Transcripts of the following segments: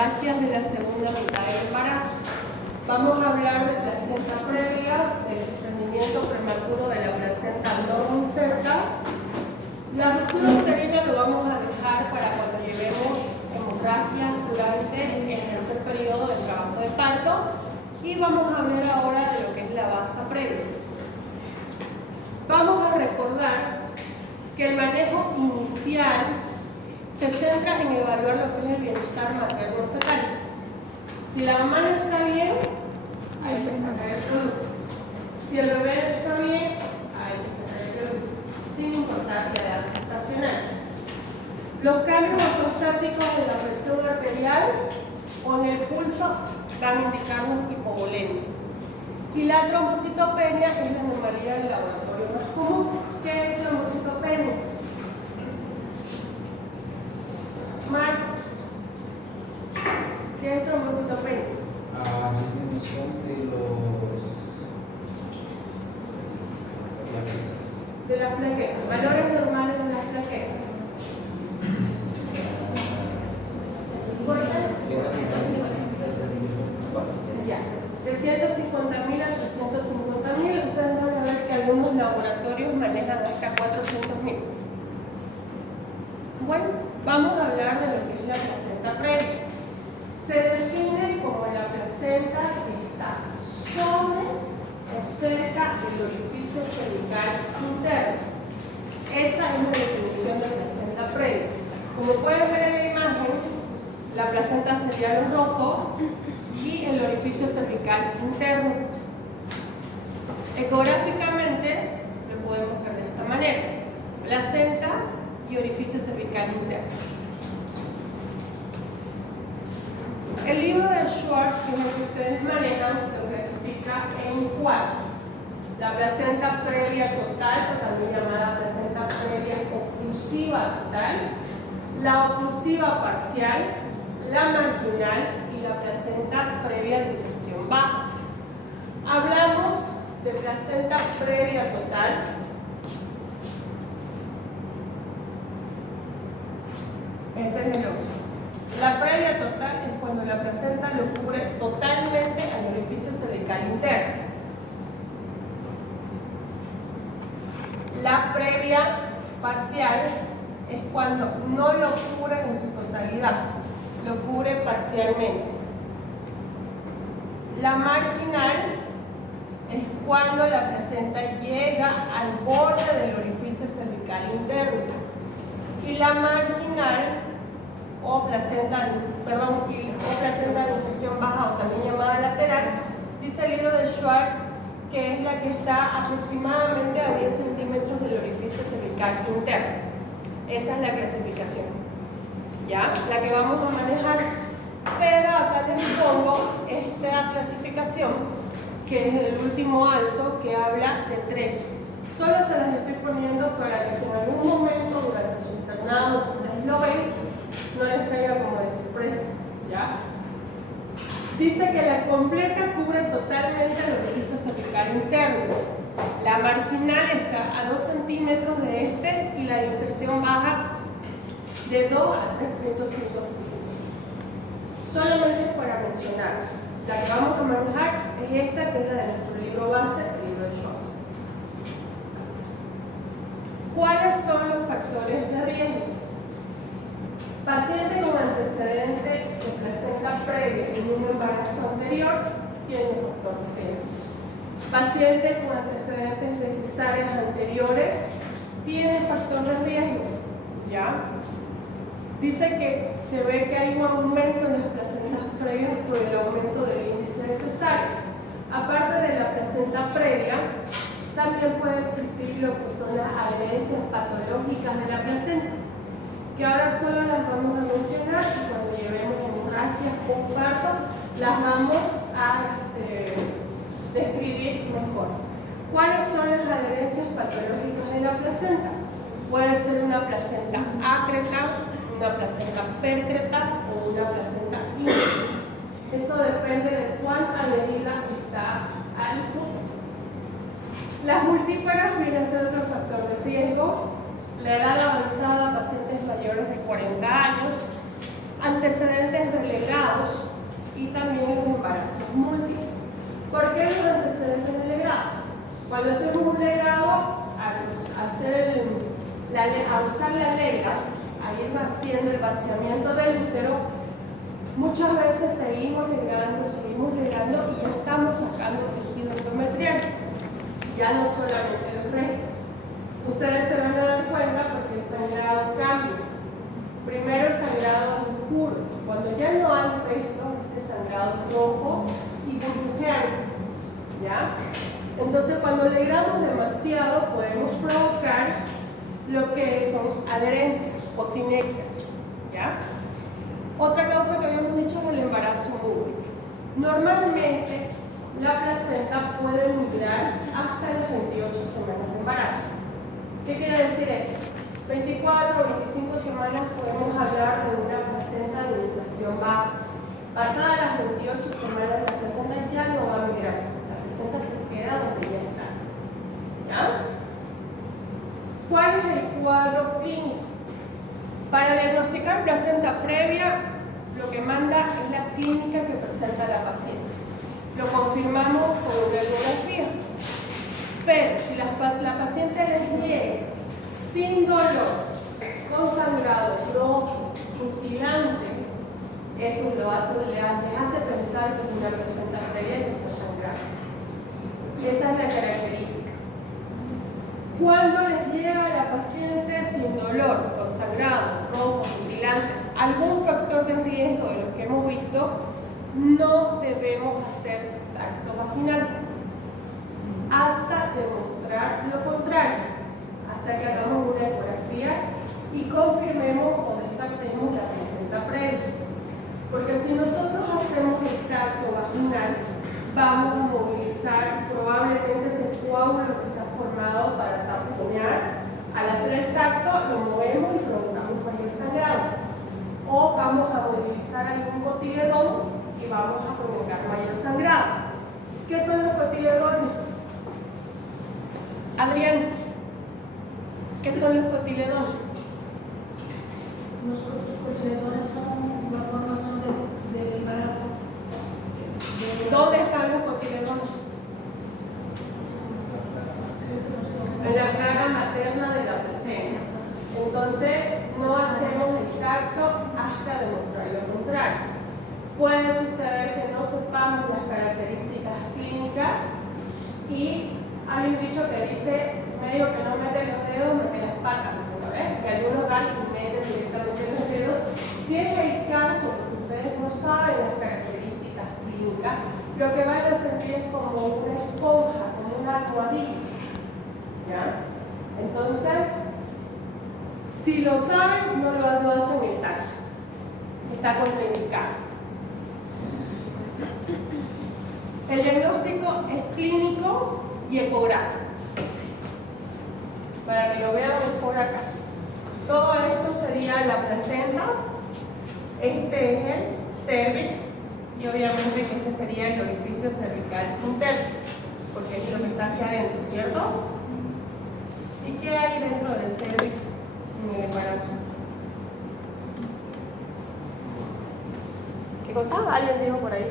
hemorragias de la segunda mitad del embarazo. Vamos a hablar de placenta previa, del desprendimiento prematuro de la placenta no inserta. La ruptura uterina lo vamos a dejar para cuando llevemos hemorragias durante el tercer periodo del trabajo de parto. Y vamos a hablar ahora de lo que es la basa previa. Vamos a recordar que el manejo inicial se centra en evaluar lo que es el bienestar materno-fetal. Si la mamá no está bien, hay que sacar el producto. Si el bebé no está bien, hay que sacar el producto, sin importar la edad gestacional. Los cambios ortostáticos en la presión arterial o en el pulso van a indicar un hipovolemia. Y la trombocitopenia es la normalidad del laboratorio más común. ¿Qué es trombocitopenia? Marcos, ¿qué es trombocitopenia? Disminución de las plaquetas, valores normales de las plaquetas. Ya, de 150.000 a 350.000, ustedes van a ver que algunos laboratorios manejan hasta 400.000. Bueno, vamos a hablar de lo que es la placenta previa. Se define como la placenta que está sobre o cerca del orificio cervical interno. Esa es la definición de placenta previa. Como pueden ver en la imagen, la placenta sería lo rojo y el orificio cervical interno. Ecográficamente lo podemos ver de esta manera: placenta y orificio cervical interno. El libro de Schwartz, que es el que ustedes manejan, lo clasifica en 4. La placenta previa total, o también llamada placenta previa oclusiva total, la oclusiva parcial, la marginal y la placenta previa de inserción baja. Hablamos de placenta previa total. Este es el oso. La previa total es cuando la placenta lo cubre totalmente al orificio cervical interno. La previa parcial es cuando no lo cubre en su totalidad, lo cubre parcialmente. La marginal es cuando la placenta llega al borde del orificio cervical interno. Y la marginal o placenta de inserción baja, o también llamada lateral, dice el libro de Schwartz que es la que está aproximadamente a 10 centímetros del orificio cervical interno. Esa es la clasificación, ¿ya? La que vamos a manejar. Pero acá les pongo esta clasificación, que es el último anso, que habla de 3. Solo se las estoy poniendo para que si en algún momento durante su internado ustedes lo ven, no les caiga como de sorpresa, ¿ya? Dice que la completa cubre totalmente el orificio cervical interno. La marginal está a 2 centímetros de este y la de inserción baja de 2 a 3.5 centímetros. Solamente para mencionar, la que vamos a manejar es esta, que es la de nuestro libro base, el libro de Schwartz. ¿Cuáles son los factores de riesgo? Paciente con antecedente de placenta previa en un embarazo anterior tiene factor de riesgo. Paciente con antecedentes de cesáreas anteriores tiene factor de riesgo, ¿ya? Dice que se ve que hay un aumento en las placentas previas por el aumento del índice de cesáreas. Aparte de la placenta previa, también puede existir lo que son las adherencias patológicas de la placenta, que ahora solo las vamos a mencionar y cuando llevemos hemorragias postparto las vamos a describir mejor. ¿Cuáles son las adherencias patológicas de la placenta? Puede ser una placenta ácreta, una placenta pércreta o una placenta íngreme. Eso depende de cuán adherida está al útero. Las multíparas vienen a ser otro factor de riesgo. La edad avanzada, pacientes mayores de 40 años, antecedentes relegados Cuando hacemos un legado, al usar la lega, a ir haciendo el vaciamiento del útero, muchas veces seguimos legando y ya estamos sacando tejido endometrial, ya no solamente los restos. Ustedes se van a dar cuenta porque el sangrado cambia. Primero el sangrado es oscuro, cuando ya no hay restos, el sangrado es rojo y burbujeante, ¿ya? Entonces cuando legamos demasiado podemos provocar lo que son adherencias o sinergias, ¿ya? Otra causa que habíamos dicho es el embarazo múltiple. Normalmente la placenta puede migrar hasta las 28 semanas de embarazo. ¿Qué quiere decir esto? 24 o 25 semanas podemos hablar de una placenta de inflación baja. Pasadas las 28 semanas la placenta ya no va a migrar. La placenta se queda donde ya está, ¿ya? ¿Cuál es el cuadro clínico? Para diagnosticar placenta previa, lo que manda es la clínica que presenta la paciente. Lo confirmamos con una ecografía. Pero si la paciente les llega sin dolor, con sangrado rojo, mutilante, eso les hace pensar que es una placenta previa y que está sangrando. Esa es la característica. Cuando les llega a la paciente sin dolor, con sangrado, rojo, mutilante, algún factor de riesgo de los que hemos visto, no debemos hacer tacto vaginal hasta demostrar lo contrario, hasta que hagamos una ecografía y confirmemos o descartemos la placenta previa. Porque si nosotros hacemos el tacto vaginal, vamos a movilizar probablemente ese coágulo que se ha formado para tamponear. Al hacer el tacto, lo movemos y provocamos mayor sangrado. O vamos a movilizar algún cotiledón y vamos a provocar mayor sangrado. ¿Qué son los cotiledones? Adrián, ¿qué son los cotiledones? Los cotiledones son una formación del embarazo. ¿Dónde están los cotiledones? En la cara materna de la placenta. Entonces, no hacemos el tacto hasta demostrar lo contrario. Puede suceder que no sepamos las características clínicas y hay un dicho que dice, medio que no mete los dedos, mete las patas, ¿ves? Que algunos van y meten directamente los dedos. Si es el caso, porque ustedes no saben las características clínicas, lo que van a sentir es como una esponja, como una almohadilla, ¿ya? Entonces, si lo saben, no hacen el tacto. Está contraindicado. El diagnóstico es clínico y ecográfico. Para que lo vean mejor acá. Todo esto sería la placenta. Este es el cervix. Y obviamente que este sería el orificio cervical interno. Porque es lo que está hacia adentro, ¿cierto? ¿Y qué hay dentro del cervix en el embarazo? ¿Qué cosa? ¿Alguien dijo por ahí?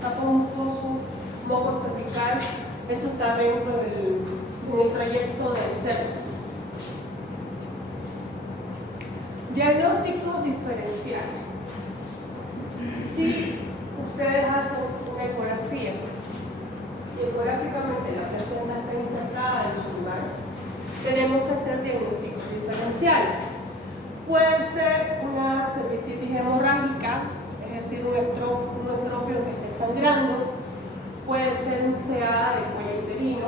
Tapón mucoso, moco cervical, eso está dentro del trayecto del cervix. Diagnósticos diferenciales. Si ustedes hacen una ecografía y ecográficamente la placenta está insertada en su lugar, tenemos que hacer diagnósticos diferenciales. Puede ser una cervicitis hemorrágica, es decir, un estropio que esté sangrando. Puede ser un CA del cuello uterino.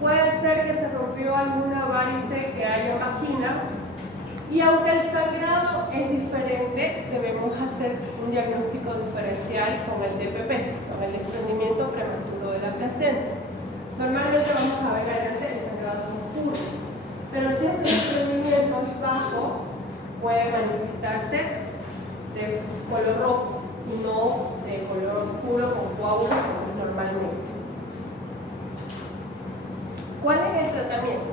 Puede ser que se rompió alguna varice que haya en vagina. Y aunque el sangrado es diferente, debemos hacer un diagnóstico diferencial con el DPP, con el desprendimiento prematuro de la placenta. Normalmente vamos a ver adelante el sangrado oscuro, pero si el desprendimiento es bajo, puede manifestarse de color rojo y no de color oscuro con coágulos como normalmente. ¿Cuál es el tratamiento?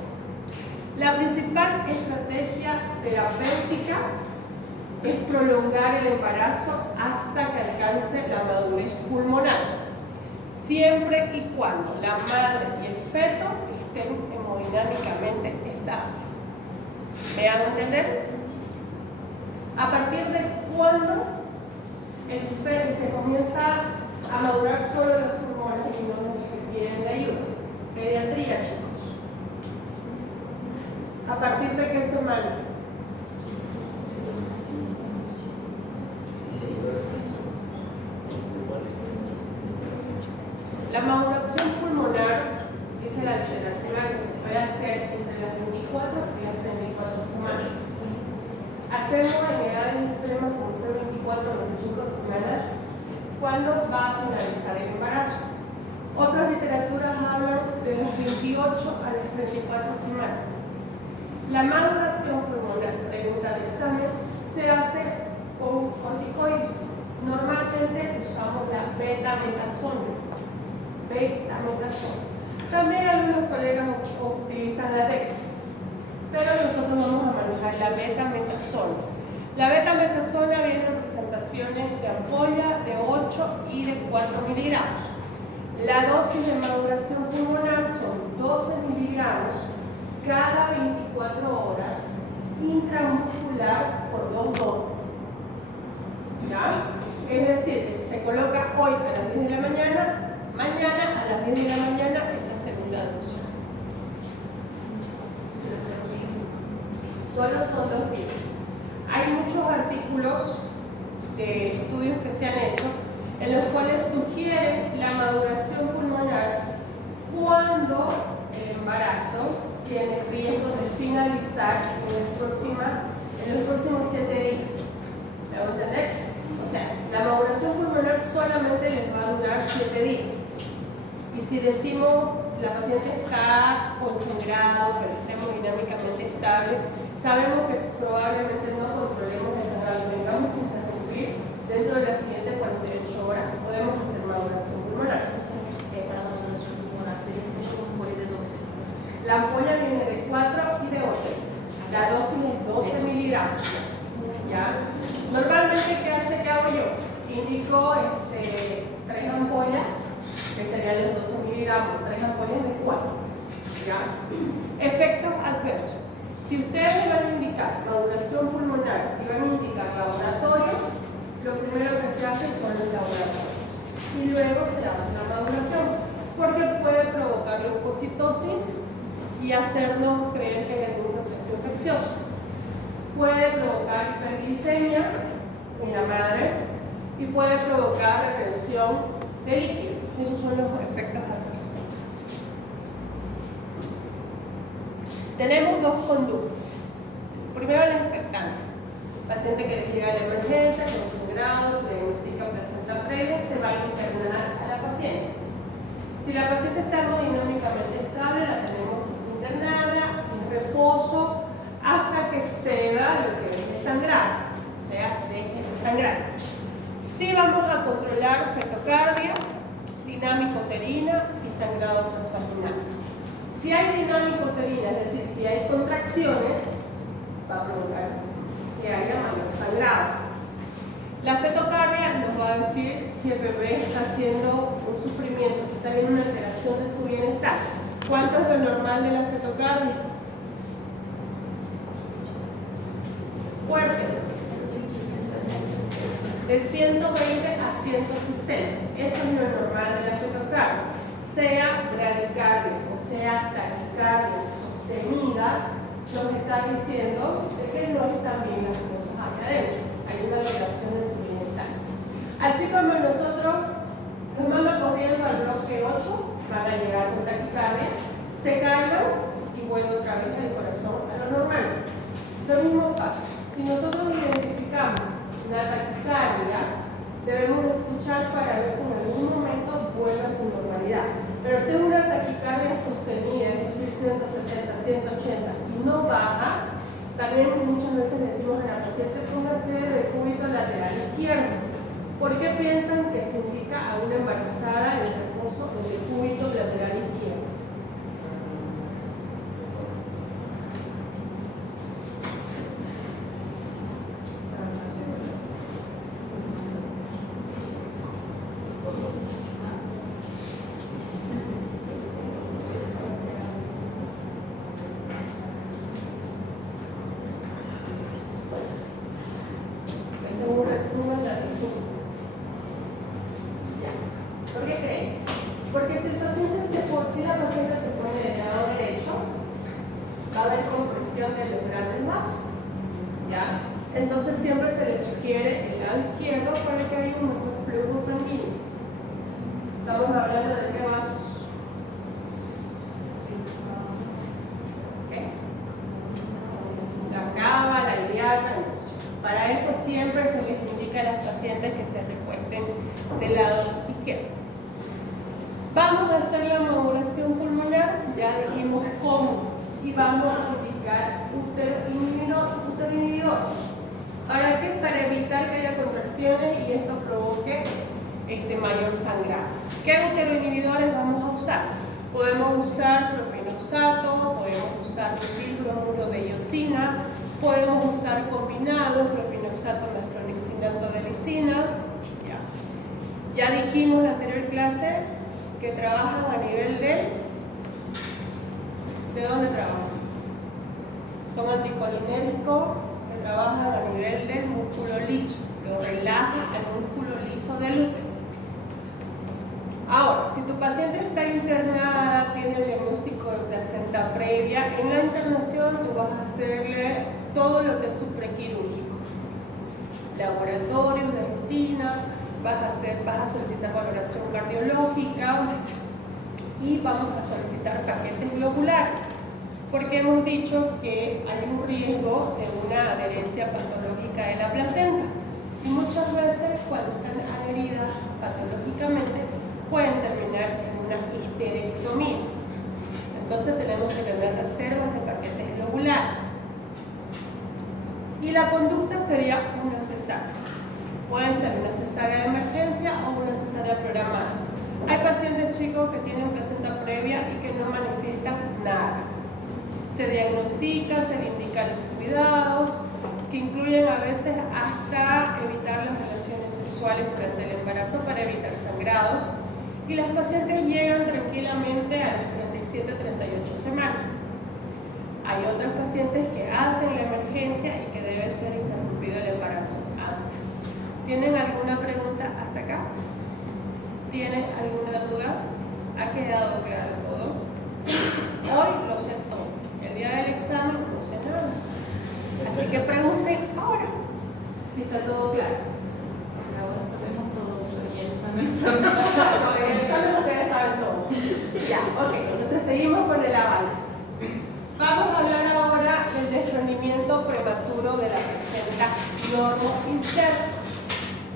La principal estrategia terapéutica es prolongar el embarazo hasta que alcance la madurez pulmonar, siempre y cuando la madre y el feto estén hemodinámicamente estables. ¿Me hago entender? ¿A partir de cuándo el feto se comienza a madurar solo los pulmones y no los que requieren de ayuda? Pediatría, chicos. ¿A partir de qué semana? La maduración pulmonar es la alternativa que se puede hacer entre las 24 y las 34 semanas. Hacemos en edades extremas como ser 24 o 25 semanas cuando va a finalizar el embarazo. Otras literaturas hablan de las 28 a las 34 semanas. La maduración pulmonar, pregunta del examen, se hace con corticoides. Normalmente usamos la betametasona. También algunos colegas utilizan la Dex, pero nosotros vamos a manejar la betametasona. La betametasona viene en presentaciones de ampolla de 8 y de 4 miligramos. La dosis de maduración pulmonar son 12 miligramos cada 24 horas intramuscular por 2 dosis. ¿Ya? Es decir, que si se coloca hoy a las 10 de la mañana, mañana a las 10 de la mañana es la segunda dosis. Solo son 2 días. Hay muchos artículos de estudios que se han hecho en los cuales sugieren la maduración pulmonar cuando el embarazo tiene riesgo de finalizar en los próximos 7 días. ¿Me van a entender? O sea, la maduración pulmonar solamente les va a durar 7 días. Y si decimos la paciente está concentrado, pero está hemodinámicamente estable, sabemos que probablemente no controlemos el sangrado, tengamos que interrumpir dentro de las siguientes 48 horas y podemos hacer maduración pulmonar. Para la maduración pulmonar sería 5 ampolla de 12. La ampolla viene de 4 y de 8. La dosis es 12 miligramos. ¿Ya? Normalmente, ¿qué hago yo? Indico 3 ampollas, que serían los 12 miligramos, 3 ampollas de 4. ¿Ya? Efectos adversos. Si ustedes van a indicar maduración pulmonar y van a indicar laboratorios, lo primero que se hace son los laboratorios. Y luego se hace la maduración, porque puede provocar leucocitosis y hacernos creer que hay algún proceso infeccioso. Puede provocar hiperglicemia en la madre y puede provocar retención de líquido. Esos son los efectos adversos. Tenemos 2 conductas. Primero, el expectante. Paciente que les llega a la emergencia con sangrado, se diagnostica placenta previa, se va a internar a la paciente. Si la paciente está hemodinámicamente estable, la tenemos internada en reposo hasta que ceda lo que es sangrar, o sea, deje de sangrar. Sí vamos a controlar fetocardia, dinámica uterina y sangrado transvaginal. Si hay dinámica uterina, es decir, si hay contracciones, va a provocar que haya mayor sangrado. La fetocardia nos va a decir si el bebé está haciendo un sufrimiento, si está habiendo una alteración de su bienestar. ¿Cuánto es lo normal de la fetocardia? Fuerte. De 120 a 160. Eso es lo normal de la fetocardia. Sea bradicardia o sea taquicardia sostenida, nos está diciendo de que no están bien las cosas acá adentro. Hay una alteración de su bienestar. Así como nosotros nos manda corriendo al bloque 8, van a llegar con taquicardia, se calman y vuelve otra vez el corazón a lo normal. Lo mismo pasa. Si nosotros identificamos una taquicardia, debemos escuchar para ver si en algún momento vuelve a su normalidad. Pero si es una taquicardia sostenida, es decir, 170, 180 y no baja, también muchas veces decimos a la paciente póngase de cúbito lateral izquierdo. ¿Por qué piensan que se indica a una embarazada en reposo el decúbito lateral izquierdo? va a haber compresión del umbral del vaso. ¿Ya? Entonces siempre se le sugiere el lado izquierdo para que haya un mejor flujo sanguíneo. Estamos hablando de qué vasos. ¿Qué? La cava, la ilíaca, entonces, para eso siempre se les indica a las pacientes que se recuesten del lado izquierdo. Vamos a hacer la maduración pulmonar, ya dijimos cómo, y vamos a indicar útero inhibidores. ¿Para qué? Para evitar que haya contracciones y esto provoque mayor sangrado. ¿Qué uteroinhibidores vamos a usar? Podemos usar propenoxato, podemos usar metilbromuro de iosina, podemos usar combinados, propenoxato, nastrolixinato de lisina. Ya dijimos en la anterior clase que trabajan a nivel ¿de dónde trabajan? Son anticolinérgicos que trabajan a nivel del músculo liso, lo relaja el músculo liso del útero. Ahora, si tu paciente está internada, tiene el diagnóstico de placenta previa, en la internación tú vas a hacerle todo lo que es su prequirúrgico. Laboratorios de rutina, vas a solicitar valoración cardiológica y vamos a solicitar paquetes globulares, porque hemos dicho que hay un riesgo de una adherencia patológica de la placenta y muchas veces cuando están adheridas patológicamente pueden terminar en una histerectomía. Entonces tenemos que tener reservas de paquetes globulares. Y la conducta sería una cesárea. Puede ser una cesárea de emergencia o una cesárea programada. Hay pacientes chicos que tienen placenta previa y que no manifiestan nada. Se diagnostica, se le indican los cuidados, que incluyen a veces hasta evitar las relaciones sexuales durante el embarazo para evitar sangrados. Y las pacientes llegan tranquilamente a las 37-38 semanas. Hay otras pacientes que hacen la emergencia y que debe ser interrumpido el embarazo antes. ¿Tienen alguna pregunta hasta acá? ¿Tienen alguna duda? ¿Ha quedado claro todo? Hoy lo sé todo. El día del examen no sé nada. Así que pregunten ahora si está todo claro. Ahora sabemos todo, y el examen. Con el examen ustedes saben todo. Ya, ok, entonces seguimos con el avance. Vamos a hablar ahora del desprendimiento prematuro de la placenta normoinserta.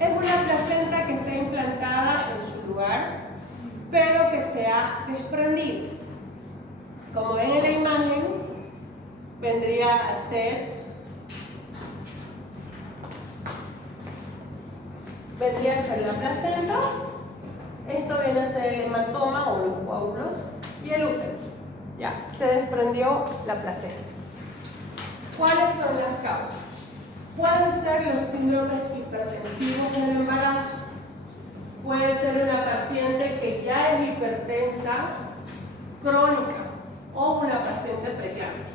Es una placenta que está implantada en su lugar, pero que se ha desprendido. Como ven en la imagen, vendría a ser la placenta. Esto viene a ser el hematoma o los coágulos y el útero. Ya, se desprendió la placenta. ¿Cuáles son las causas? Pueden ser los síndromes hipertensivos del embarazo. Puede ser una paciente que ya es hipertensa crónica o una paciente preeclámptica.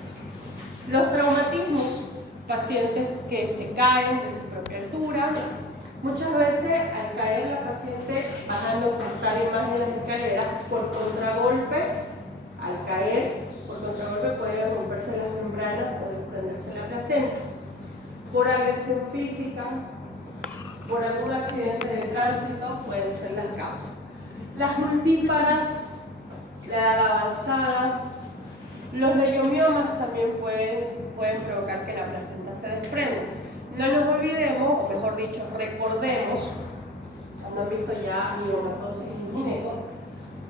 Los traumatismos, pacientes que se caen de su propia altura. Muchas veces al caer la paciente bajando por tal imagen de las escaleras por contragolpe, al caer por contragolpe puede romperse las membranas o desprenderse la placenta. Por agresión física, por algún accidente de tránsito pueden ser las causas. Las multíparas, la edad avanzada, los leiomiomas también pueden provocar que la placenta se desprenda. No nos olvidemos, o mejor dicho, recordemos, cuando han visto ya miomatosis en gineco,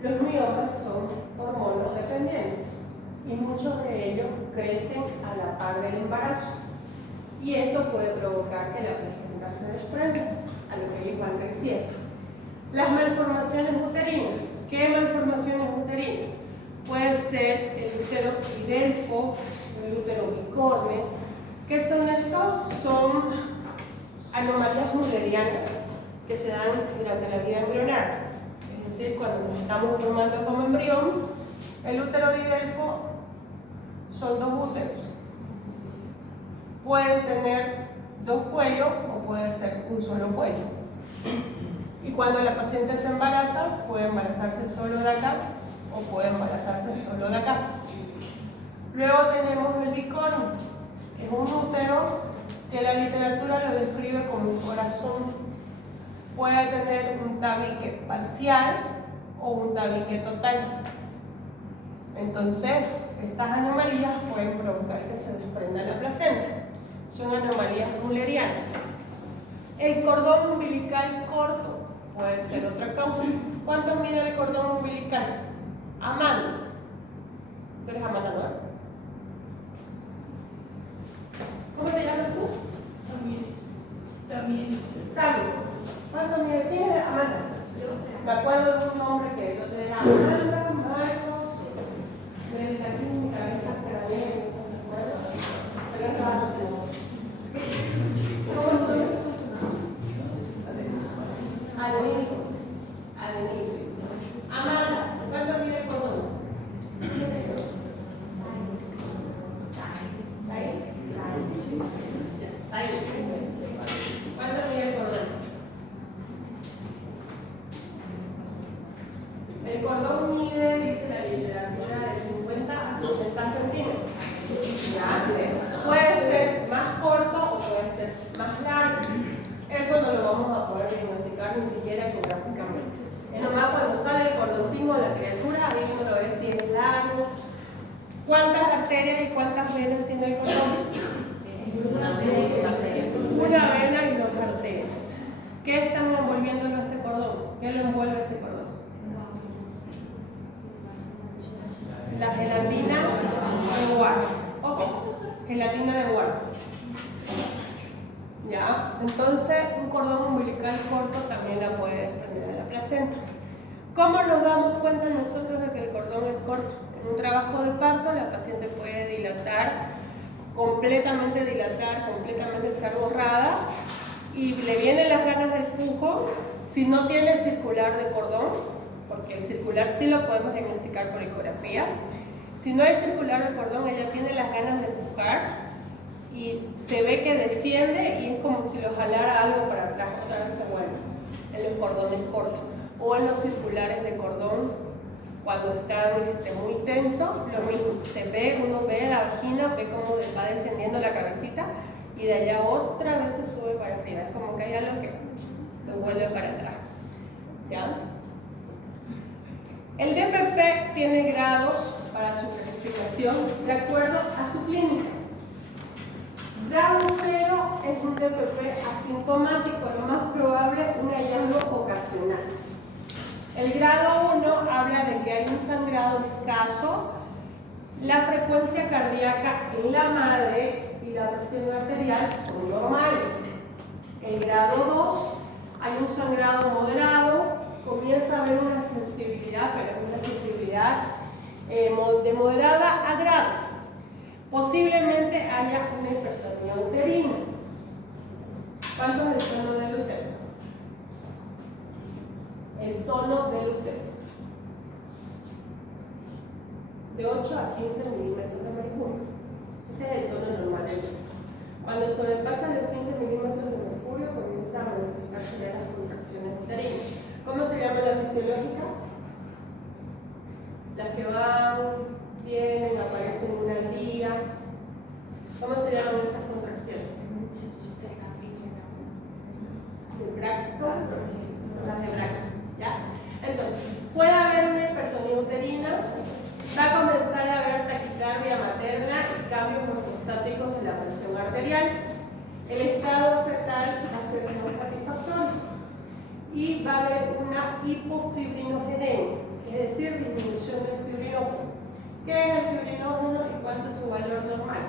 los miomas son hormonos dependientes y muchos de ellos crecen a la par del embarazo. Y esto puede provocar que la placenta se desprenda a lo que ellos van creciendo. Las malformaciones uterinas. ¿Qué malformaciones uterinas? Puede ser el útero idelfo, el útero bicorne. ¿Qué son estos? Son anomalías mullerianas que se dan durante la vida embrionaria. Es decir, cuando nos estamos formando como embrión, el útero idelfo son dos úteros. Pueden tener dos cuellos o puede ser un solo cuello. Y cuando la paciente se embaraza, puede embarazarse solo de acá o puede embarazarse solo de acá. Luego tenemos el dicorno. Es un útero que la literatura lo describe como un corazón. Puede tener un tabique parcial o un tabique total. Entonces, estas anomalías pueden provocar que se desprenda la placenta. Son anomalías mullerianas. El cordón umbilical corto puede ser otra causa. ¿Cuánto mide el cordón umbilical? Amanda. ¿Tú eres Amanda, no? ¿Cómo te llamas tú? También. ¿Cuánto mide? ¿Quién es Amanda? Me acuerdo de un nombre que yo tenía. Amanda Marcos. De la clínica cabeza craneal. ¿Cómo te llamas? Adeniso. Amanda, ¿cuánto mide el cordón? ¿Cuánto mide el cordón? El cordón mide, dice la literatura, de 50 a 60 centímetros. ¿Ya? Puede ser más corto o puede ser más largo. Eso no lo vamos a poder diagnosticar ni siquiera ecográficamente. Es nomás cuando sale el cordoncito de la criatura, ahí uno lo ve si es largo. ¿Cuántas arterias y cuántas venas tiene el cordón? Una vena y dos arterias. ¿Qué están envolviéndolo a este cordón? ¿Qué lo envuelve a este cordón? La gelatina de guarda. Ok, gelatina de guarda. ¿Ya? Entonces, un cordón umbilical corto también la puede desprender de la placenta. ¿Cómo nos damos cuenta nosotros de que el cordón es corto? En un trabajo de parto, la paciente puede completamente estar borrada y le vienen las ganas del pujo. Si no tiene circular de cordón, porque el circular sí lo podemos diagnosticar por ecografía. Si no hay circular de cordón, ella tiene las ganas de empujar y se ve que desciende y es como si lo jalara algo para atrás, otra vez se vuelve en los cordones cortos o en los circulares de cordón cuando están muy tensos, lo mismo, uno ve la vagina, ve cómo va descendiendo la cabecita y de allá otra vez se sube para arriba, es como que hay algo que lo vuelve para atrás. ¿Ya? El DPP tiene grados para su clasificación de acuerdo a su clínica. Grado 0 es un DPP asintomático, lo más probable un hallazgo ocasional. El grado 1 habla de que hay un sangrado escaso, la frecuencia cardíaca en la madre y la presión arterial son normales. El grado 2 hay un sangrado moderado, comienza a haber una sensibilidad, pero es una sensibilidad de moderada a grave. Posiblemente haya una hipertonía uterina. ¿Cuánto es el tono del útero? El tono del útero. De 8 a 15 milímetros de mercurio. Ese es el tono normal del útero. Cuando sobrepasa los 15 milímetros de mercurio, comienza a manifestarse ya las contracciones uterinas. ¿Cómo se llama la fisiológica? Las que van, vienen, aparecen una al día. ¿Cómo se llaman esas contracciones? ¿De Braxton? Las de Braxton, ¿ya? Entonces, puede haber una hipertonía uterina, va a comenzar a haber taquicardia materna y cambios ortostáticos de la presión arterial. El estado fetal va a ser no satisfactorio y va a haber una hipofibrinogenemia, es decir, disminución del fibrinógeno. ¿Qué es el fibrinógeno y cuánto es su valor normal?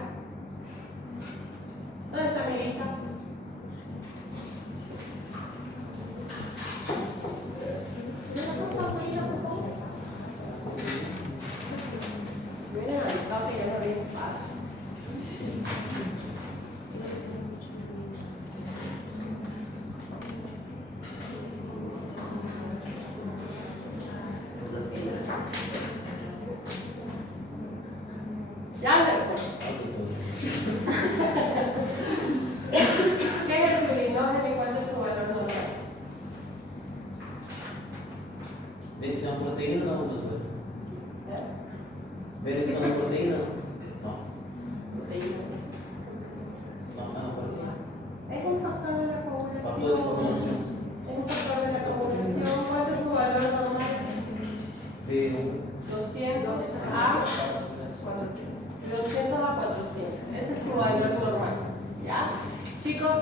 ¿Dónde está mi hija? Me hubieran avisado que ya no había espacio. Ya empezó. ¿Qué es el fibrinógeno y cuánto es su valor normal? ¿Ves una proteína o no? ¿Ya? ¿Ves una proteína? factor de la acumulación, ¿cuál es su valor normal? De 200 a 400. Ese es su valor normal. ¿Ya? Chicos,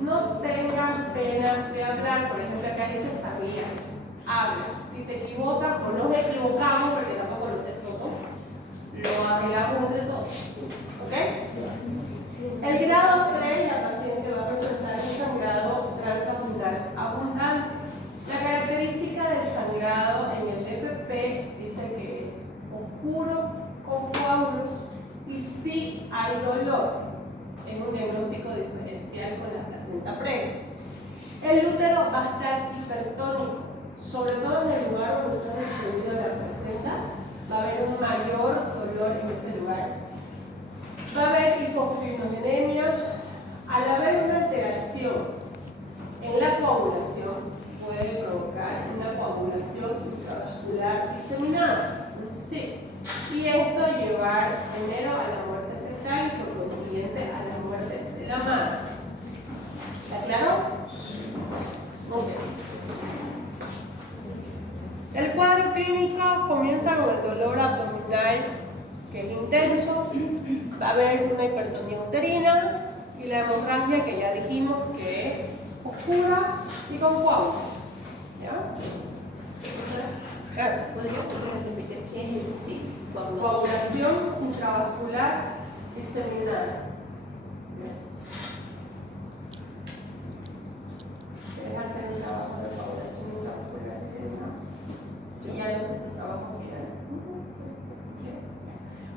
no tengan pena de hablar. Por ejemplo, acá dice sabías. Habla. Si te equivocas o nos equivocamos, porque tampoco lo sé todo, lo arreglamos entre todos. ¿Ok? El grado 3, la paciente va a presentar un sangrado transabdominal abundante. La característica del sangrado en el DPP dice que es oscuro con coágulos y sí hay dolor. Es un diagnóstico diferencial con la placenta previa. El útero va a estar hipertónico, sobre todo en el lugar donde se ha distribuido la placenta, va a haber un mayor dolor en ese lugar. Va a haber hipofibrominemia. Al haber una alteración en la coagulación, puede provocar una coagulación intravascular diseminada, un C. Y esto llevar primero a la muerte fetal y por consiguiente a la muerte de la madre. ¿Está claro? Muy bien. El cuadro clínico comienza con el dolor abdominal que es intenso, va a haber una hipertonía uterina y la hemorragia que ya dijimos que es oscura y con coágulos. ¿Ya? ¿Podría repetir qué es el sí? Coagulación intravascular diseminada. ¿Quieres hacer un trabajo de coagulación intravascular diseminada? Yo ya hice este trabajo final.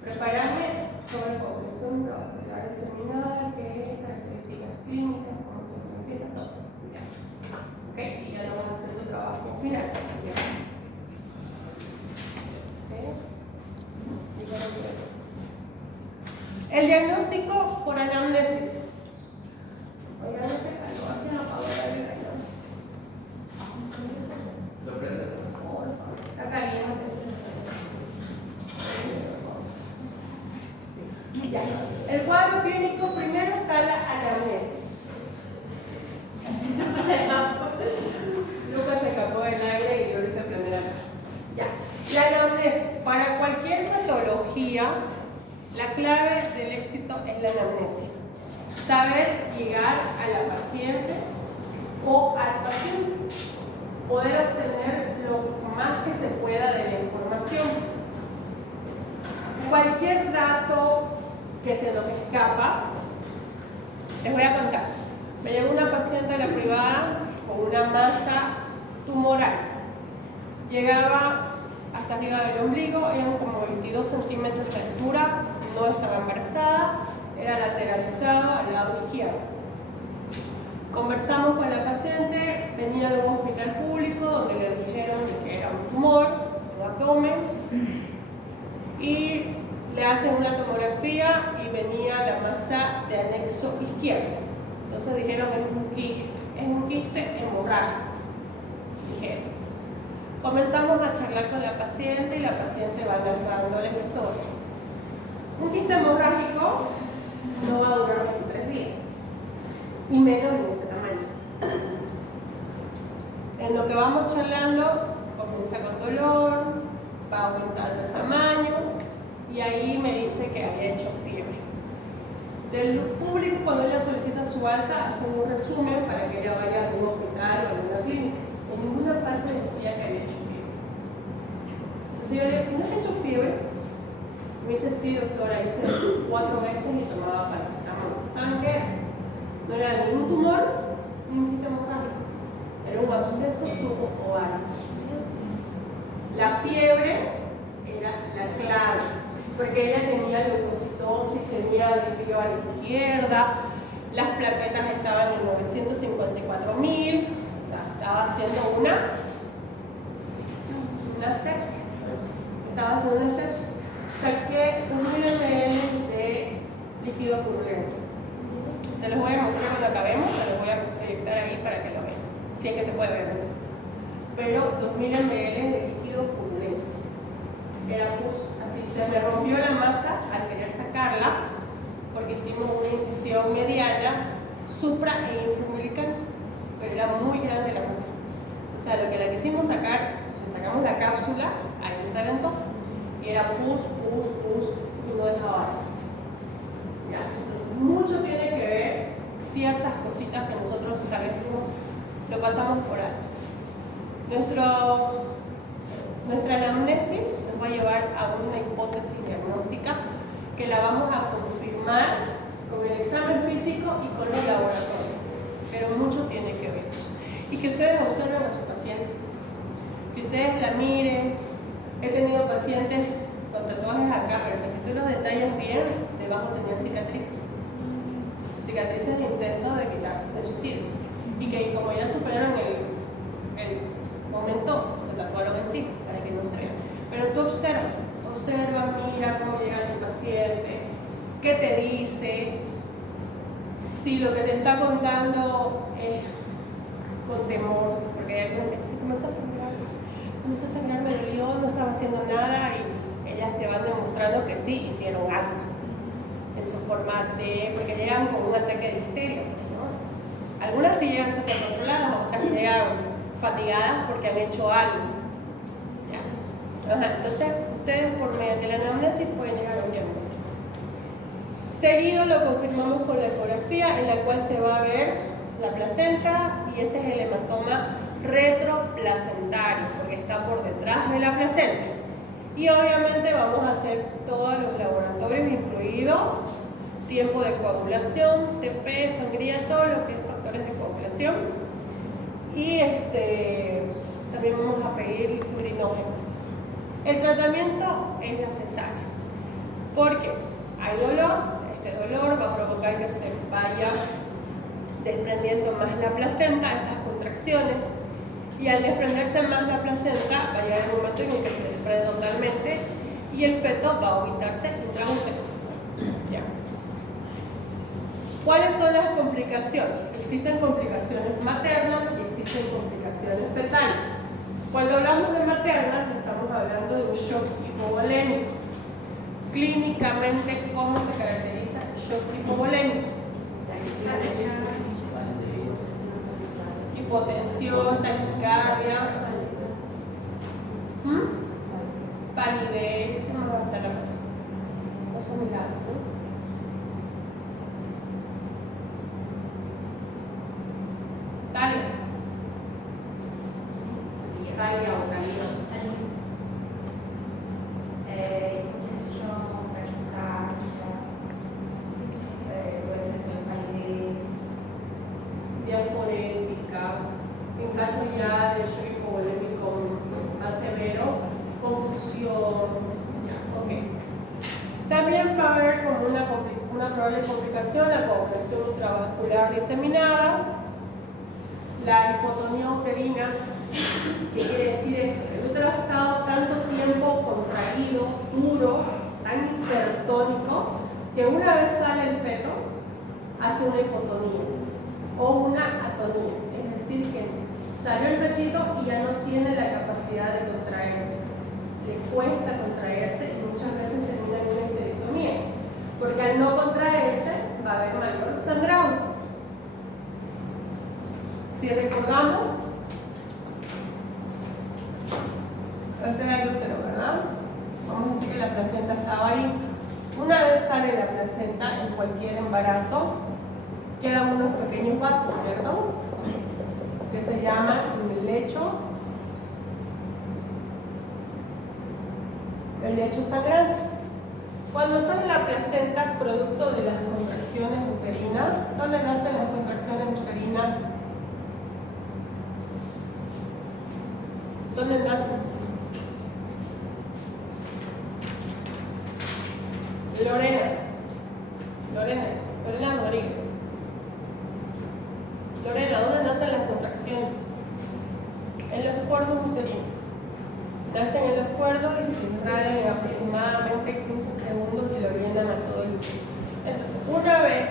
Prepararme sobre coagulación intravascular diseminada, qué características clínicas, cómo se manifiesta, todo. ¿Ok? Y ya lo vamos a hacer tu trabajo final. El diagnóstico por anamnesis. Oigan, ese calor, aquí no puedo ver el calor. Lo prende. Está caliente. Ya. El cuadro clínico, primero está la anamnesis. Lucas se escapó del aire y yo hice planear acá. Ya. La anamnesis. Para cualquier patología, la clave del éxito es la anamnesis. Saber llegar a la paciente o al paciente. Poder obtener lo más que se pueda de la información. Cualquier dato que se nos escapa, les voy a contar. Me llegó una paciente a la privada con una masa tumoral. Llegaba hasta arriba del ombligo, eran como 22 centímetros de altura, no estaba embarazada, era lateralizado al lado izquierdo. Conversamos con la paciente, venía de un hospital público donde le dijeron que era un tumor, un abdomen, y le hacen una tomografía y venía la masa de anexo izquierdo. Entonces dijeron es un quiste hemorrágico, dijeron. Comenzamos a charlar con la paciente y la paciente va narrando la historia. Un quiste hemorrágico no va a durar 23 días, y menos en ese tamaño. En lo que vamos charlando, comienza con dolor, va aumentando el tamaño, y ahí me dice que había hecho fiebre. Del público, cuando ella solicita su alta, hacen un resumen para que ella vaya a algún hospital o a alguna clínica. En ninguna parte decía que había hecho fiebre. Entonces yo le digo, ¿no has hecho fiebre? Me dice, sí, doctora, hice 4 veces y tomaba paracetamol. ¿Saben qué era? No era ni un tumor ni un quiste hemorrágico. Era un absceso tubo ovario. La fiebre era la clave, porque ella tenía leucocitosis, tenía desvío a la izquierda, las plaquetas estaban en 954.000, o sea, estaba haciendo una sepsis. Estaba haciendo una sepsis. Saqué 1.000 ml de líquido purulento. Se los voy a mostrar cuando acabemos, se los voy a proyectar ahí para que lo vean, si es que se puede ver. Pero 2.000 ml de líquido purulento. Era pus, así se me rompió la masa al querer sacarla, porque hicimos una incisión mediana, supra e infraumbilical. pero era muy grande la masa. O sea, lo que la quisimos sacar, le sacamos la cápsula, ahí no reventó, y era pus, y no dejaba eso. ¿Ya? Entonces, mucho tiene que ver ciertas cositas que nosotros tal vez lo pasamos por alto. Nuestra anamnesis nos va a llevar a una hipótesis diagnóstica que la vamos a confirmar con el examen físico y con los laboratorios. Pero mucho tiene que ver eso. Y que ustedes observen a su paciente, que ustedes la miren. He tenido pacientes con tatuajes acá, pero que si tú los detallas bien, debajo tenían cicatrices de intento de quitarse, de suicidio, y que como ya superaron el momento, se tatuaron encima para que no se vean. Pero tú observa, mira cómo llega tu paciente, qué te dice, si lo que te está contando es con temor, porque hay algunos que dicen, comienza a sangrar, me dolió, no estaba haciendo nada, y ellas te van demostrando que sí hicieron algo en su forma de, porque llegan con un ataque de histeria, ¿no? Algunas sí llegan súper controladas, otras llegan fatigadas porque han hecho algo. ¿Ya? Ajá. Entonces, ustedes por medio de la anamnesis pueden llegar a un diagnóstico. Seguido lo confirmamos con la ecografía, en la cual se va a ver la placenta, y ese es el hematoma retroplacentario, porque está por detrás de la placenta. Y obviamente vamos a hacer todos los laboratorios, incluido tiempo de coagulación, TP, sangría, todos los que son factores de coagulación. Y también vamos a pedir urinógeno. El tratamiento es la cesárea, porque hay dolor, este dolor va a provocar que se vaya desprendiendo más la placenta, estas contracciones, y al desprenderse más la placenta va a llegar el momento en el que se desprende totalmente y el feto va a ubicarse intraútero. ¿Ya? ¿Cuáles son las complicaciones? Existen complicaciones maternas y existen complicaciones fetales. Cuando hablamos de maternas, estamos hablando de un shock hipovolémico. Clínicamente, ¿cómo se caracteriza el shock hipovolémico? Hipotensión, taquicardia, palidez, ¿qué más va a estar la pasada? Los milagros, ¿no? Talia o Talia. Hipotensión, taquicardia, palidez, Diaforética, en caso ya de shock hipovolémico más severo, confusión. Ya, okay. También va a haber como una probable complicación la coagulación intravascular diseminada, la hipotonía uterina, que quiere decir que el útero ha estado tanto tiempo contraído, duro, tan hipertónico, que una vez sale el feto, hace una hipotonía o una atonía, es decir, que salió el fetito y ya no tiene la capacidad de contraerse, le cuesta contraerse y muchas veces termina en una histerectomía, porque al no contraerse va a haber mayor sangrado. Si recordamos, este era el útero, ¿verdad? Vamos a decir que la placenta estaba ahí. Una vez sale la placenta en cualquier embarazo, quedan unos pequeños vasos, ¿cierto? Que se llaman el lecho sangrante. Cuando sale la placenta producto de las contracciones uterinas, ¿dónde nacen las contracciones uterinas? ¿Dónde nacen? Lorena Rodríguez. Lorena, ¿dónde nacen las contracciones? En los cuernos uterinos. Nacen en los cuernos y se irradian en aproximadamente 15 segundos y lo llenan a todo el útero. Entonces, una vez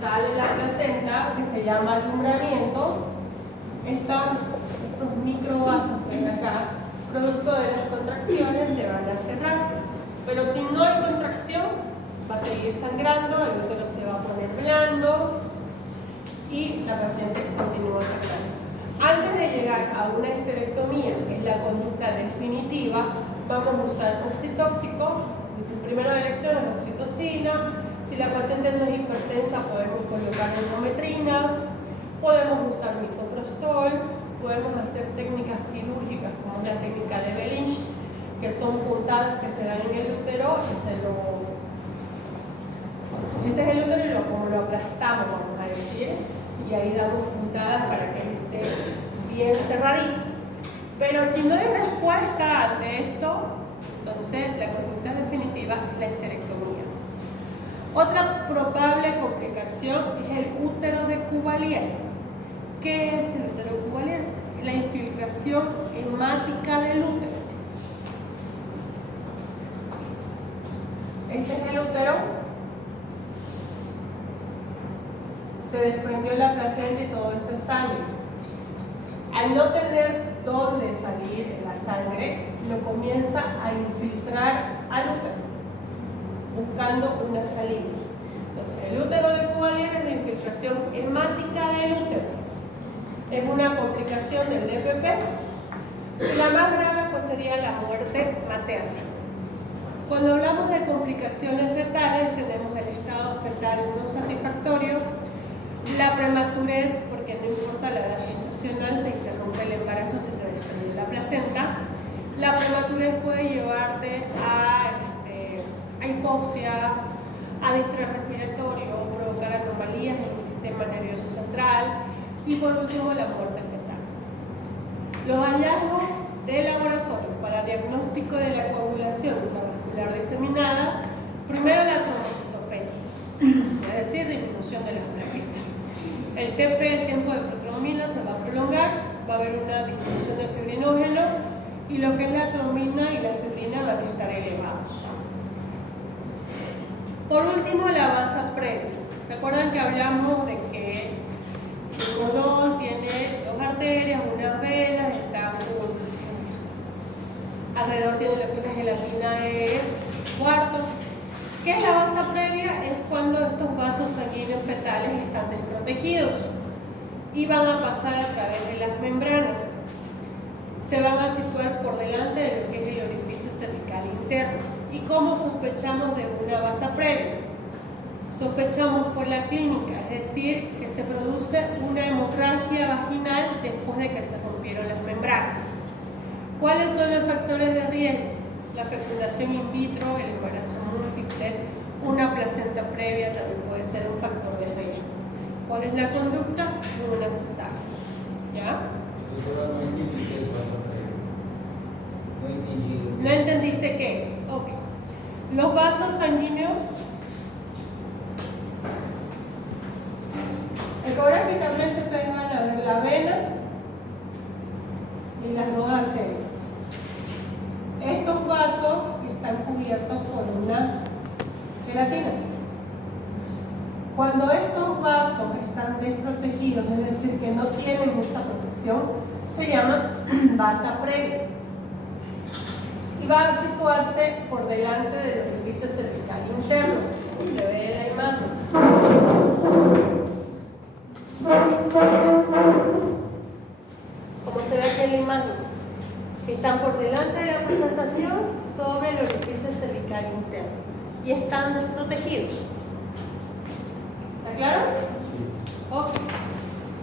sale la placenta, que se llama alumbramiento, estos microvasos que ven acá, producto de las contracciones, se van a cerrar. Pero si no hay contracción, va a seguir sangrando, el útero se va a poner blando y la paciente continúa sangrando. Antes de llegar a una histerectomía, que es la conducta definitiva, vamos a usar oxitóxico. Primero de elección es oxitocina. Si la paciente no es hipertensa, podemos colocar normometrina, podemos usar misoprostol, podemos hacer técnicas quirúrgicas como la técnica de Belinch, que son puntadas que se dan en el útero y este es el útero y como lo aplastamos, vamos a decir, y ahí damos puntadas para que esté bien cerradito. Pero si no hay respuesta ante esto, entonces la conducta definitiva es la histerectomía. Otra probable complicación es el útero de Cuvelier. ¿Qué es el útero de Cuvelier? La infiltración hemática del útero. Este es el útero. Se desprendió la placenta y todo esto es sangre. Al no tener dónde salir la sangre, lo comienza a infiltrar al útero, buscando una salida. Entonces, el útero de Cuvelier es la infiltración hemática del útero. Es una complicación del DPP. Y la más grave pues sería la muerte materna. Cuando hablamos de complicaciones fetales, tenemos el estado fetal no satisfactorio, la prematurez, porque no importa la edad gestacional, se interrumpe el embarazo si se desprende la placenta. La prematurez puede llevarte a hipoxia, a distrés respiratorio, provocar anomalías en el sistema nervioso central y por último la muerte fetal. Los hallazgos de laboratorio para diagnóstico de la coagulación intravascular diseminada, primero la trombocitopenia, es decir, disminución de las plaquetas. El TP, el tiempo de protrombina, se va a prolongar, va a haber una disminución de fibrinógeno y lo que es la trombina y la fibrina van a estar elevados. Por último, la basa previa. ¿Se acuerdan que hablamos de que el colon tiene dos arterias, unas venas, alrededor tiene lo que es la gelatina de cuarto? ¿Qué es la basa previa? Es cuando estos vasos sanguíneos fetales están desprotegidos y van a pasar a través de las membranas. Se van a situar por delante de lo que es el orificio cervical interno. ¿Y cómo sospechamos de una basa previa? Sospechamos por la clínica, es decir, que se produce una hemorragia vaginal después de que se rompieron las membranas. ¿Cuáles son los factores de riesgo? La fecundación in vitro, el embarazo múltiple, una placenta previa también puede ser un factor de riesgo. ¿Cuál es la conducta? Una cesárea. ¿Ya? Doctora, no entendí qué es basa previa. No entendí. ¿No entendiste qué es? Ok. Los vasos sanguíneos, ecográficamente ustedes van a ver la vena y las dos arterias. Estos vasos están cubiertos por una gelatina. Cuando estos vasos están desprotegidos, es decir, que no tienen esa protección, se llama basa previa. Y va a situarse por delante del orificio cervical interno, como se ve en la imagen. Como se ve aquí en la imagen, están por delante de la presentación sobre el orificio cervical interno y están desprotegidos. ¿Está claro? Sí. Ok.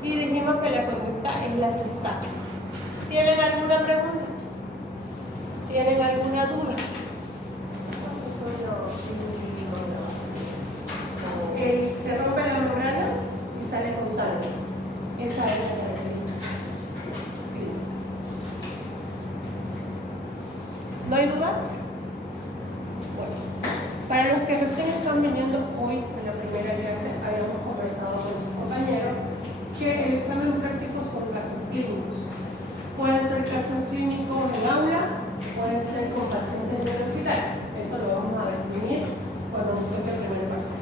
Y dijimos que la conducta es la cesárea. ¿Tienen alguna pregunta? ¿Tienen alguna duda? Se rompe la membrana y sale con sangre. Esa es la característica. ¿No hay dudas? Bueno, para los que recién están viniendo hoy, en la primera clase habíamos conversado con sus compañeros que el examen práctico son casos clínicos. Pueden ser casos clínicos en aula, pueden ser con pacientes en el hospital. Eso lo vamos a definir cuando nos toque el primer paciente.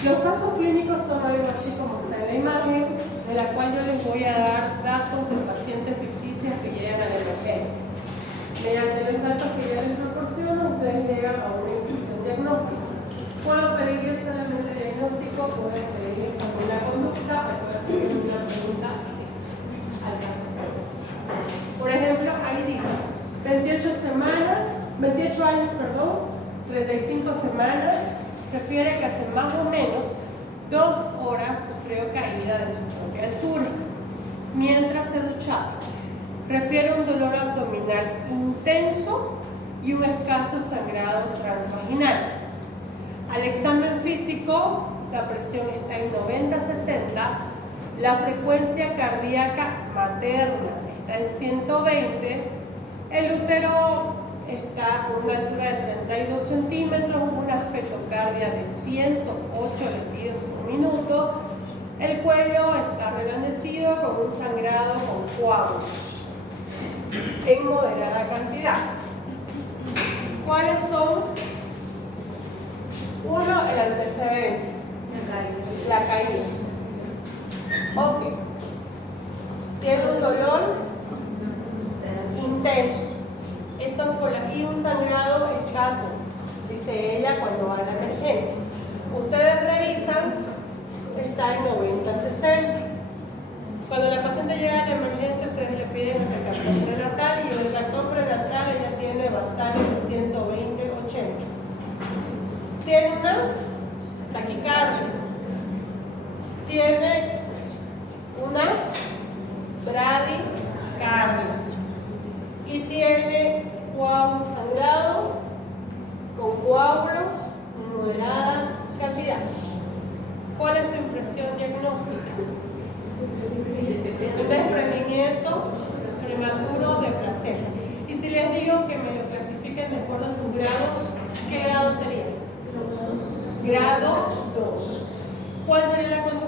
Los casos clínicos son algo así como está en la imagen, de la cual yo les voy a dar datos de pacientes ficticias que llegan a la emergencia. Mediante los datos que yo les proporciono, ustedes llegan a una intuición diagnóstica. Puedo pedirles solamente diagnóstico, puedo pedirles alguna conducta, o puedo hacer años, 35 semanas, refiere que hace más o menos 2 horas sufrió caída de su propia altura mientras se duchaba. Refiere un dolor abdominal intenso y un escaso sangrado transvaginal. Al examen físico, la presión está en 90-60, la frecuencia cardíaca materna está en 120, el útero está con una altura de 32 centímetros, una fetocardia de 108 latidos por minuto, el cuello está reblandecido con un sangrado con coágulos en moderada cantidad. ¿Cuáles son? Uno, el antecedente, la caída. Ok. Tiene un dolor intenso y un sangrado escaso, dice ella cuando va a la emergencia. Ustedes revisan, está en 90-60. Cuando la paciente llega a la emergencia, ustedes le piden el cartón prenatal y el cartón prenatal ella tiene basales de 120-80. Tiene una taquicardia, tiene una bradicardia y tiene coágulo sangrado con coágulos en moderada cantidad. ¿Cuál es tu impresión diagnóstica? Un desprendimiento prematuro de placenta. Y si les digo que me lo clasifiquen de acuerdo a sus grados, ¿qué grado sería? Grado 2. ¿Cuál sería la condición?